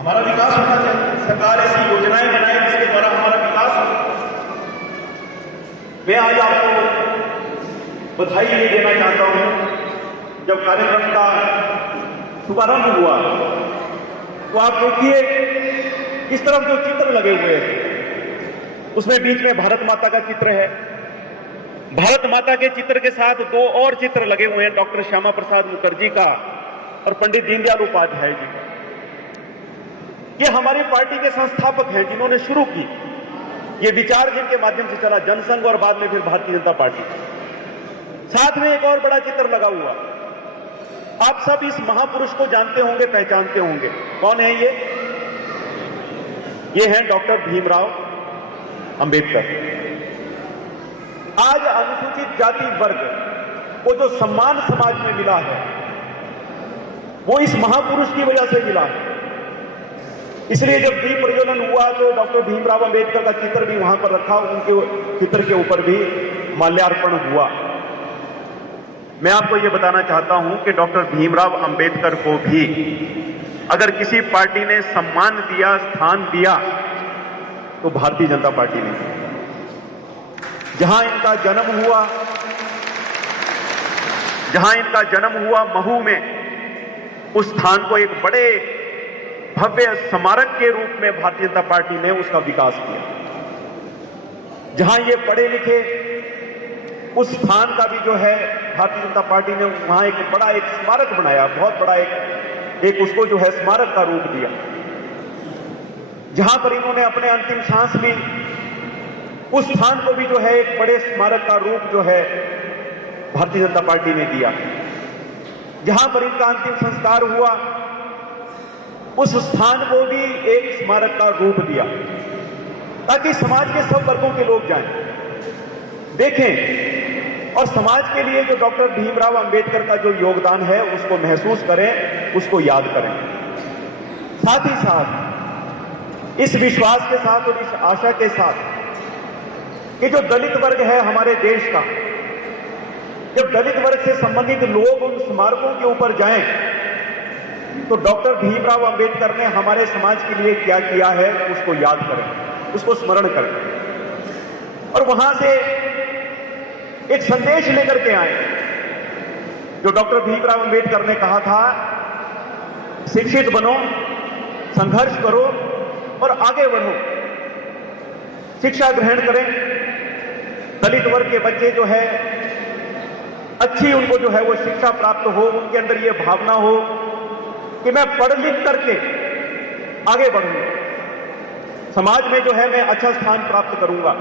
हमारा विकास होना चाहिए। सरकार ऐसी योजनाएं बनाए जिसके द्वारा हमारा विकास हो। मैं आज आपको बधाई ये देना चाहता हूं, जब कार्यक्रम का शुभारंभ हुआ तो आप देखिए इस तरफ जो चित्र लगे हुए हैं उसमें बीच में भारत माता का चित्र है। भारत माता के चित्र के साथ दो और चित्र लगे हुए हैं, डॉक्टर श्यामा प्रसाद मुखर्जी का और पंडित दीनदयाल उपाध्याय जी का। ये हमारी पार्टी के संस्थापक हैं जिन्होंने शुरू की ये विचार, जिनके माध्यम से चला जनसंघ और बाद में फिर भारतीय जनता पार्टी। साथ में एक और बड़ा चित्र लगा हुआ, आप सब इस महापुरुष को जानते होंगे, पहचानते होंगे। कौन है ये हैं डॉक्टर भीमराव अंबेडकर। आज अनुसूचित जाति वर्ग को जो सम्मान समाज में मिला है वो इस महापुरुष की वजह से मिला है। इसलिए जब दीप प्रज्वलन हुआ तो डॉक्टर भीमराव अंबेडकर का चित्र भी वहां पर रखा, उनके चित्र के ऊपर भी माल्यार्पण हुआ। मैं आपको यह बताना चाहता हूं कि डॉक्टर भीमराव अंबेडकर को भी अगर किसी पार्टी ने सम्मान दिया, स्थान दिया, तो भारतीय जनता पार्टी ने। जहां इनका जन्म हुआ महू में, उस स्थान को एक बड़े भव्य स्मारक के रूप में भारतीय जनता पार्टी ने उसका विकास किया। जहां ये पढ़े लिखे, उस स्थान का भी जो है भारतीय जनता पार्टी ने वहां एक बड़ा एक स्मारक बनाया, बहुत बड़ा एक उसको जो है स्मारक का रूप दिया। जहां पर इन्होंने अपने अंतिम सांस ली, उस स्थान को भी जो है एक बड़े स्मारक का रूप जो है भारतीय जनता पार्टी ने दिया। जहां पर इनका अंतिम संस्कार हुआ, उस स्थान को भी एक स्मारक का रूप दिया, ताकि समाज के सब वर्गों के लोग जाएं, देखें और समाज के लिए जो डॉक्टर भीमराव अंबेडकर का जो योगदान है उसको महसूस करें, उसको याद करें। साथ ही साथ इस विश्वास के साथ और इस आशा के साथ कि जो दलित वर्ग है हमारे देश का, जब दलित वर्ग से संबंधित लोग उन स्मारकों के ऊपर जाएं तो डॉक्टर भीमराव अंबेडकर ने हमारे समाज के लिए क्या किया है उसको याद करें, उसको स्मरण करें और वहां से एक संदेश लेकर के आए जो डॉक्टर भीमराव अंबेडकर ने कहा था, शिक्षित बनो, संघर्ष करो और आगे बढ़ो, शिक्षा ग्रहण करें। दलित वर्ग के बच्चे जो है अच्छी उनको जो है वो शिक्षा प्राप्त हो, उनके अंदर ये भावना हो कि मैं पढ़ लिख करके आगे बढ़ूंगा, समाज में जो है मैं अच्छा स्थान प्राप्त करूंगा।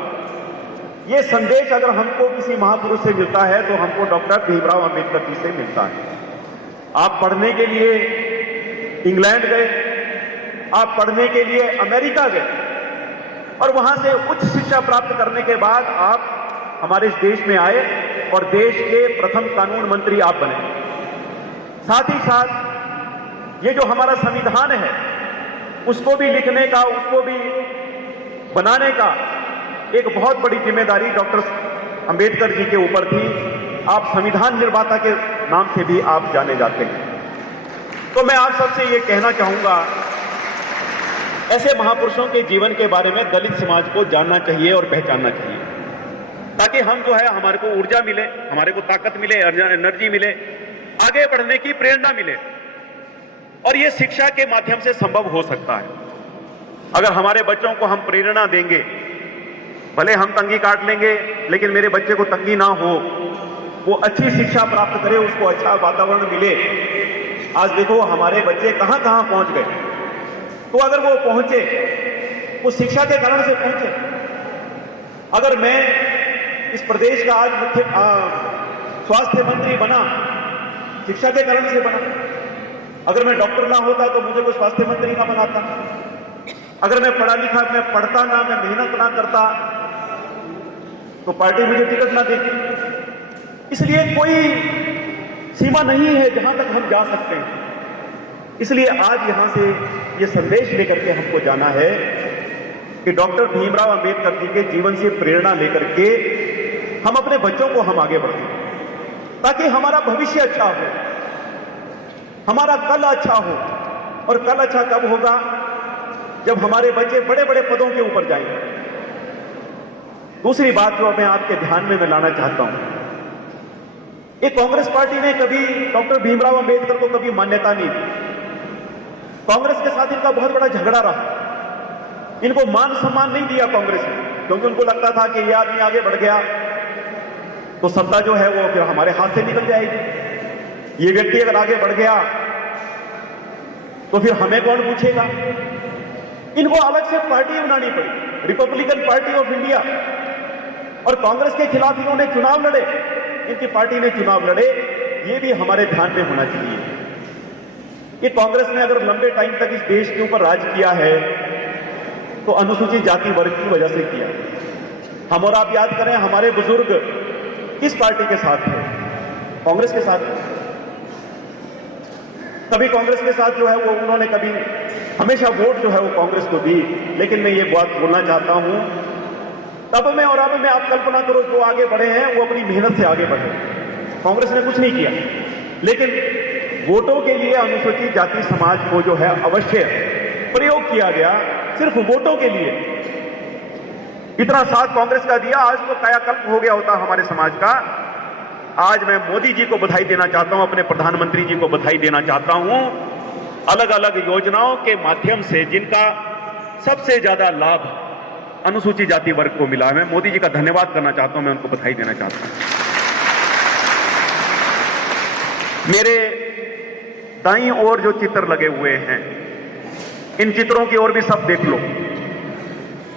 ये संदेश अगर हमको किसी महापुरुष से मिलता है तो हमको डॉक्टर भीमराव अंबेडकर जी से मिलता है। आप पढ़ने के लिए इंग्लैंड गए, आप पढ़ने के लिए अमेरिका गए और वहां से उच्च शिक्षा प्राप्त करने के बाद आप हमारे इस देश में आए और देश के प्रथम कानून मंत्री आप बने। साथ ही साथ ये जो हमारा संविधान है उसको भी लिखने का, उसको भी बनाने का एक बहुत बड़ी जिम्मेदारी डॉक्टर अंबेडकर जी के ऊपर थी। आप संविधान निर्माता के नाम से भी आप जाने जाते हैं। तो मैं आप सबसे ये कहना चाहूंगा, ऐसे महापुरुषों के जीवन के बारे में दलित समाज को जानना चाहिए और पहचानना चाहिए, ताकि हम जो है हमारे को ऊर्जा मिले, हमारे को ताकत मिले, एनर्जी मिले, आगे बढ़ने की प्रेरणा मिले। और ये शिक्षा के माध्यम से संभव हो सकता है। अगर हमारे बच्चों को हम प्रेरणा देंगे, भले हम तंगी काट लेंगे लेकिन मेरे बच्चे को तंगी ना हो, वो अच्छी शिक्षा प्राप्त करे, उसको अच्छा वातावरण मिले। आज देखो हमारे बच्चे कहां कहां पहुंच गए, तो अगर वो पहुंचे वो शिक्षा के कारण से पहुंचे। अगर मैं इस प्रदेश का आज मुख्य स्वास्थ्य मंत्री बना, शिक्षा के कारण से बना। अगर मैं डॉक्टर ना होता तो मुझे कोई स्वास्थ्य मंत्री ना बनाता। अगर मैं पढ़ा लिखा, मैं पढ़ता ना, मैं मेहनत ना करता तो पार्टी मुझे टिकट ना देती। इसलिए कोई सीमा नहीं है जहां तक हम जा सकते हैं। इसलिए आज यहां से ये संदेश लेकर के हमको जाना है कि डॉक्टर भीमराव अंबेडकर जी के जीवन से प्रेरणा लेकर के हम अपने बच्चों को हम आगे बढ़ें, ताकि हमारा भविष्य अच्छा हो, हमारा कल अच्छा हो। और कल अच्छा कब होगा? जब हमारे बच्चे बड़े बड़े पदों के ऊपर जाएंगे। दूसरी बात जो मैं आपके ध्यान में मैं लाना चाहता हूं, ये कांग्रेस पार्टी ने कभी डॉक्टर भीमराव अंबेडकर को कभी मान्यता नहीं दी। कांग्रेस के साथ इनका बहुत बड़ा झगड़ा रहा, इनको मान सम्मान नहीं दिया कांग्रेस ने, क्योंकि उनको लगता था कि ये आदमी आगे बढ़ गया तो सत्ता जो है वो फिर हमारे हाथ से निकल जाएगी, ये व्यक्ति अगर आगे बढ़ गया तो फिर हमें कौन पूछेगा। इनको अलग से पार्टी बनानी पड़ी, रिपब्लिकन पार्टी ऑफ इंडिया, और कांग्रेस के खिलाफ इन्होंने चुनाव लड़े, इनकी पार्टी ने चुनाव लड़े। ये भी हमारे ध्यान में होना चाहिए कि कांग्रेस ने अगर लंबे टाइम तक इस देश के ऊपर राज किया है तो अनुसूचित जाति वर्ग की वजह से किया। हम और आप याद करें, हमारे बुजुर्ग किस पार्टी के साथ थे? कांग्रेस के साथ। कभी कांग्रेस के साथ जो है वो उन्होंने कभी हमेशा वोट जो है वो कांग्रेस को दी। लेकिन मैं ये बात बोलना चाहता हूं, तब में और अब में आप कल्पना करो, जो आगे बढ़े हैं वो अपनी मेहनत से आगे बढ़े। कांग्रेस ने कुछ नहीं किया, लेकिन वोटों के लिए अनुसूचित जाति समाज को जो है अवश्य प्रयोग किया गया, सिर्फ वोटों के लिए। इतना साथ कांग्रेस का दिया, आज तो कायाकल्प हो गया होता हमारे समाज का। आज मैं मोदी जी को बधाई देना चाहता हूं, अपने प्रधानमंत्री जी को बधाई देना चाहता हूं, अलग अलग योजनाओं के माध्यम से जिनका सबसे ज्यादा लाभ अनुसूचित जाति वर्ग को मिला। मैं मोदी जी का धन्यवाद करना चाहता हूं, मैं उनको बधाई देना चाहता हूं। मेरे दाईं ओर जो चित्र लगे हुए हैं, इन चित्रों की ओर भी सब देख लो।